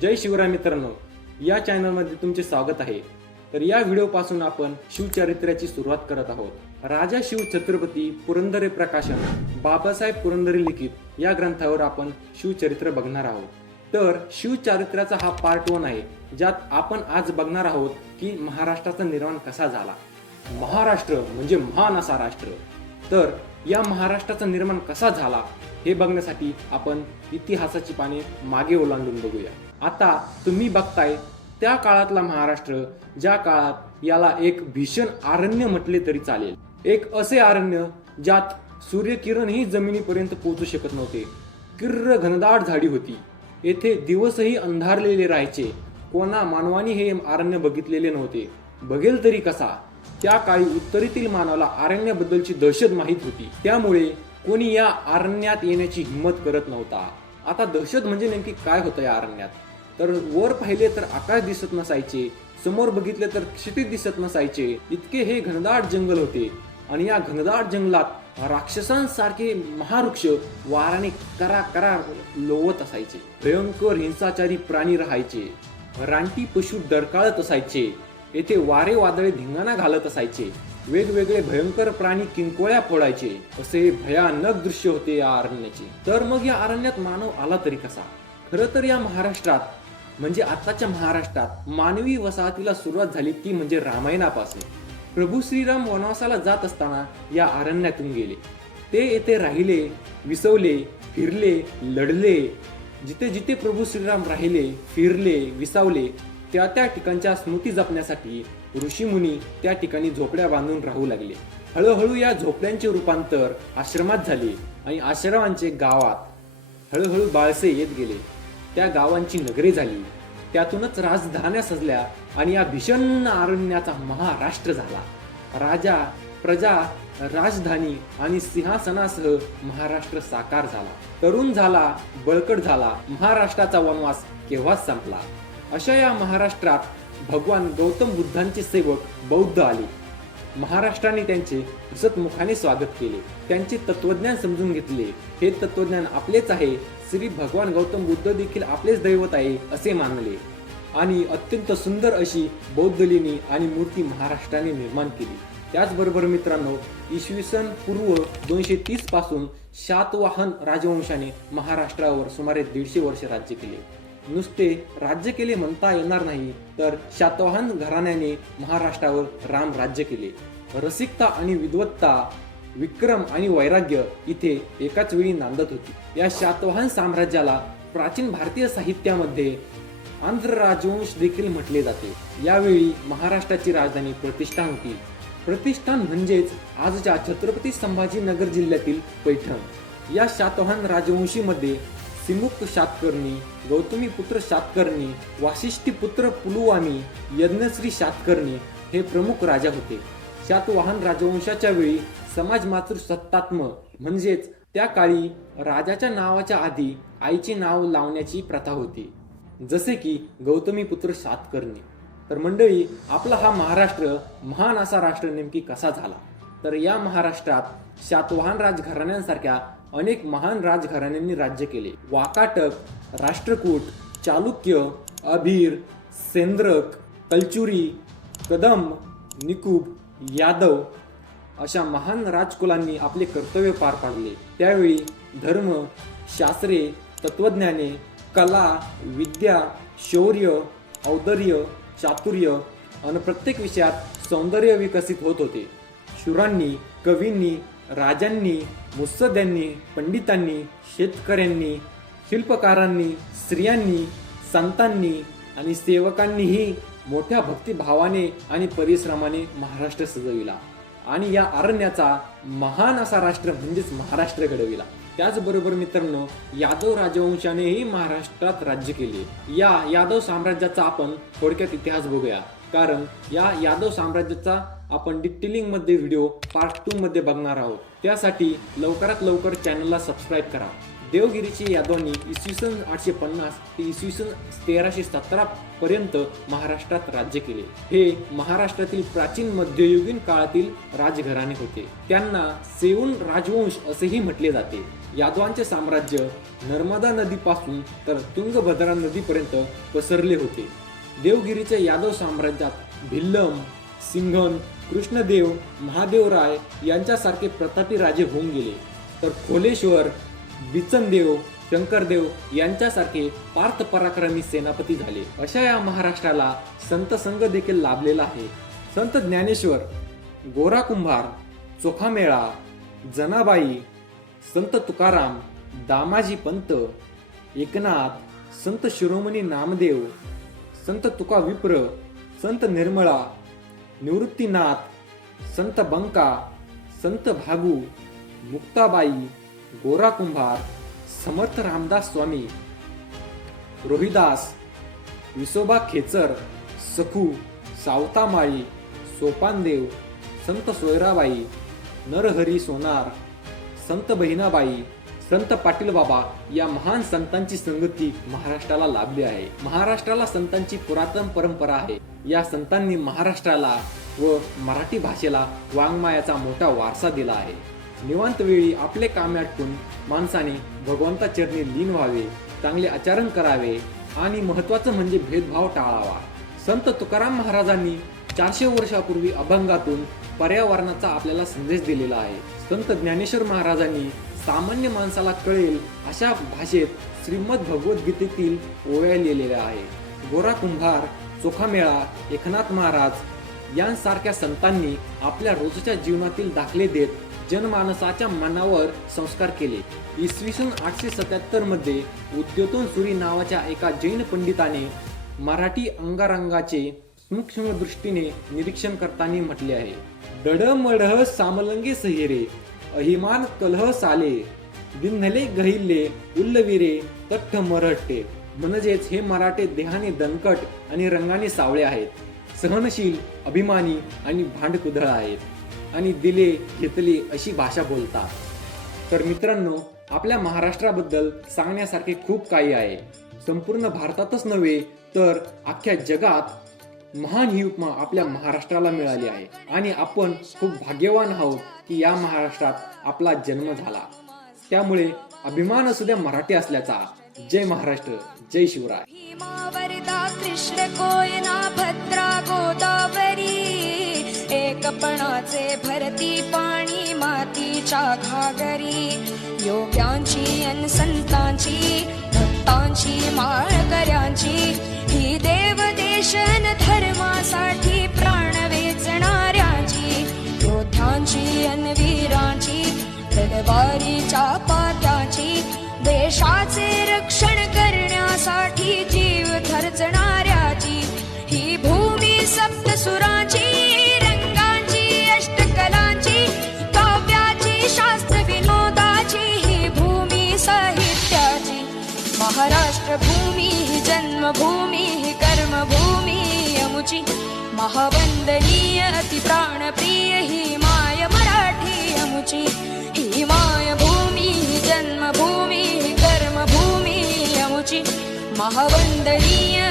जय शिवराय मित्रांनो या चॅनलमध्ये तुमचे स्वागत आहे. तर या व्हिडिओपासून आपण शिवचरित्राची सुरुवात करत आहोत. राजा शिव छत्रपती पुरंदरे प्रकाशन बाबासाहेब पुरंदरे लिखित या ग्रंथावर आपण शिवचरित्र बघणार आहोत. तर शिवचरित्राचा हा पार्ट वन आहे ज्यात आपण आज बघणार आहोत की महाराष्ट्राचा निर्माण कसा झाला. महाराष्ट्र म्हणजे महान असा राष्ट्र. तर या महाराष्ट्राचा निर्माण कसा झाला हे बघण्यासाठी आपण इतिहासाची पाने मागे ओलांडून बघूया. आता तुम्ही बघताय त्या काळातला महाराष्ट्र ज्या काळात याला एक भीषण आरण्य म्हटले तरी चालेल. एक असे आरण्य ज्यात सूर्यकिरणही जमिनीपर्यंत पोहोचू शकत नव्हते. किर्र घनदाट झाडी होती. येथे दिवसही अंधारलेले राहायचे. कोणा मानवाने हे आरण्य बघितलेले नव्हते. बघेल तरी कसा? त्या काळी उत्तरेतील मानवाला आरण्याबद्दलची दहशत माहीत होती. त्यामुळे कोणी या आरण्यात येण्याची हिंमत करत नव्हता. आता दहशत म्हणजे नेमकी काय होतं या आरण्यात? तर वर पाहिले तर आकाश दिसत नसायचे समोर बघितले तर क्षितिज दिसत नसायचे. इतके हे घनदाट जंगल होते. आणि या घनदाट जंगलात राक्षसांसारखे महावृक्ष वाराने करा करा लोवत असायचे. भयंकर हिंसाचारी प्राणी राहायचे. रानटी पशु डरकाळत असायचे. येथे वारे वादळे धिंगाणा घालत असायचे. वेगवेगळे भयंकर प्राणी किंकोळ्या फोडायचे. असे भयानक दृश्य होते या अरण्याचे. तर मग या अरण्यात मानव आला तरी कसा? खरं तर या महाराष्ट्रात म्हणजे आताच्या महाराष्ट्रात मानवी वसाहतीला सुरुवात झाली ती म्हणजे रामायणापासून. प्रभू श्रीराम वनवासाला जात असताना या अरण्यातून गेले. ते येथे राहिले विसवले फिरले लढले. जिथे जिथे प्रभू श्रीराम राहिले फिरले विसावले त्या त्या ठिकाणच्या स्मृती जपण्यासाठी ऋषीमुनी त्या ठिकाणी झोपड्या बांधून राहू लागले. हळूहळू या झोपड्यांचे रूपांतर आश्रमात झाले आणि आश्रमांचे गावात हळूहळू बाळसे येत गेले. त्या गावांची नगरे झाली. त्यातूनच राजधान्या सजल्या आणि या भीषण अरण्याचा महाराष्ट्र झाला. राजा प्रजा राजधानी आणि सिंहासनासह महाराष्ट्र साकार झाला. तरुण झाला बळकट झाला महाराष्ट्राचा वनवास केव्हाच संपला? अशा या महाराष्ट्रात भगवान गौतम बुद्धांचे सेवक बौद्ध आले. महाराष्ट्राने त्यांचे हसतमुखाने स्वागत केले. त्यांचे तत्वज्ञान समजून घेतले. हे तत्वज्ञान आपलेच आहे. श्री भगवान गौतम बुद्ध देखील आपलेच दैवत आहे असे मानले. आणि अत्यंत सुंदर अशी बौद्ध लेणी आणि मूर्ती महाराष्ट्राने निर्माण केली. त्याचबरोबर मित्रांनो इसवी सन पूर्व दोनशे तीसपासून शातवाहन राजवंशाने महाराष्ट्रावर सुमारे दीडशे वर्ष राज्य केले. नुसते राज्य केले म्हणता येणार नाही तर शातवाहन घराण्याने महाराष्ट्रावर राम राज्य केले. रसिकता आणि विद्वत्ता विक्रम आणि वैराग्य इथे एकाच वेळी नांदत होती. या शातवाहन साम्राज्याला प्राचीन भारतीय साहित्यामध्ये आंध्र राजवंश देखील म्हटले जाते. यावेळी महाराष्ट्राची राजधानी प्रतिष्ठान होती. प्रतिष्ठान म्हणजेच आजच्या छत्रपती संभाजीनगर जिल्ह्यातील पैठण. या शातवाहन राजवंशीमध्ये सिमुक्त शातकर्णी गौतमी पुत्र शातकर्णी वाशिष्ठी पुत्र पुलुवामी यज्ञश्री शातकर्णी हे प्रमुख राजा होते. शातवाहन राजवंशाच्या वेळी समाज मातृ सत्तात्म म्हणजेच त्या काळी राजाच्या नावाच्या आधी आईचे नाव लावण्याची प्रथा होती. जसे की गौतमी पुत्र शातकर्णी तर मंडळी आपला हा महाराष्ट्र महान असा राष्ट्र नेमकी कसा झाला? तर या महाराष्ट्रात शातवाहन राजघराण्यांसारख्या अनेक महान राजघराण्यांनी राज्य केले. वाकाटक राष्ट्रकूट चालुक्य अभीर सेंद्रक कलचुरी कदम निकुब यादव अशा महान राजकुलांनी आपले कर्तव्य पार पाडले. त्यावेळी धर्म शास्त्रे तत्वज्ञाने कला विद्या शौर्य औदर्य चातुर्य आणि प्रत्येक विषयात सौंदर्य विकसित होत होते. शुरांनी कवींनी राजांनी मुत्सद्यांनी पंडितांनी शेतकऱ्यांनी शिल्पकारांनी स्त्रियांनी संतांनी आणि सेवकांनीही मोठ्या भक्तिभावाने आणि परिश्रमाने महाराष्ट्र सजविला आणि या अरण्याचा महान असा राष्ट्र म्हणजेच महाराष्ट्र घडविला. त्याचबरोबर मित्रांनो यादव राजवंशानेही महाराष्ट्रात राज्य केले. या यादव साम्राज्याचा आपण थोडक्यात इतिहास बघूया. कारण या यादव साम्राज्याचा आपण डिटेलिंगमध्ये व्हिडिओ पार्ट टू मध्ये बघणार आहोत. त्यासाठी लवकरात लवकर चॅनलला सबस्क्राईब करा. देवगिरीची यादवांनी इसवी सन आठशे पन्नास ते इसवी सन तेराशे सतरा पर्यंत महाराष्ट्रात राज्य केले. हे महाराष्ट्रातील प्राचीन मध्ययुगीन काळातील राजघराणे होते. त्यांना सेऊन राजवंश असेही म्हटले जाते. यादवांचे साम्राज्य नर्मदा नदीपासून तर तुंगभद्रा नदीपर्यंत पसरले होते. देवगिरीच्या यादव साम्राज्यात भिल्लम सिंघन कृष्णदेव महादेवराय यांच्यासारखे प्रतापी राजे होऊन गेले. तर खोलेश्वर बिचनदेव शंकरदेव यांच्यासारखे पार्थ पराक्रमी सेनापती झाले. अशा या महाराष्ट्राला संत संघ देखील लाभलेला आहे. संत ज्ञानेश्वर गोरा कुंभार चोखामेळा जनाबाई संत तुकाराम दामाजी पंत एकनाथ संत शिरोमणी नामदेव संत तुका विप्र संत निर्मळा निवृत्तीनाथ संत बंका संत भागू मुक्ताबाई गोरा कुंभार समर्थ रामदास स्वामी रोहिदास विसोबा खेचर सखू सावतामाळी सोपानदेव संत सोयराबाई नरहरी सोनार संत बहिणाबाई संत पाटील बाबा या महान संतांची संगती महाराष्ट्राला लाभली आहे. महाराष्ट्राला संतांची पुरातन परंपरा आहे. या संतांनी महाराष्ट्राला व मराठी भाषेला वाङ्मयाचा मोठा वारसा दिला आहे. निवांत वेळी आपले कामे आटपून माणसाने भगवंता चरणी लीन व्हावे चांगले आचरण करावे आणि महत्वाचं म्हणजे भेदभाव टाळावा. संत तुकाराम महाराजांनी चारशे वर्षापूर्वी अभंगातून पर्यावरणाचा आपल्याला संदेश दिलेला आहे. संत ज्ञानेश्वर महाराजांनी सामान्य माणसाला कळेल अशा भाषेत श्रीमद भगवद्गीतेतील ओव्या लिहिलेल्या आहे गोरा कुंभार चोखामेळा एकनाथ महाराज यांसारख्या संतांनी आपल्या रोजच्या जीवनातील दाखले देत जनमानसाच्या मनावर संस्कार केले. इसवी सन आठशे सत्याहत्तरमध्ये उद्योतन सुरी नावाच्या एका जैन पंडिताने मराठी अंगारंगाचे सूक्ष्म दृष्टीने निरीक्षण करताना म्हटले आहे. डडमढ सामलंगे सहिरे अहिमान कलह साले विन्हले गहिल्ले उल्लविरे तठ्ठ मरहट्टे. म्हणजेच हे मराठे देहाने दणकट आणि रंगाने सावळे आहेत. सहनशील अभिमानी आणि भांडकुदळ आहेत. आणि दिले घेतले अशी भाषा बोलतात. तर मित्रांनो आपल्या महाराष्ट्राबद्दल सांगण्यासारखे खूप काही आहे. संपूर्ण भारतातच नव्हे तर अख्ख्या जगात महान ही उपमा आपल्या महाराष्ट्राला मिळाली आहे. आणि आपण खूप भाग्यवान आहोत की या महाराष्ट्रात आपला जन्म झाला. त्यामुळे अभिमान असू द्या मराठी असल्याचा. जय महाराष्ट्र जय शिवराय. कृष्ण कोयना भद्रा गोदावरी एकपणाचे भरती पाणी मातीच्या घागरी. योग्यांची अन संतांची भक्तांची माळकऱ्यांची. कर्मभूमी कर्मभूमी अमुची महावंदनीय अति प्राणप्रिय ही माय मराठी अमुची ही माय भूमी जन्मभूमी कर्मभूमी अमुची महावंदनीय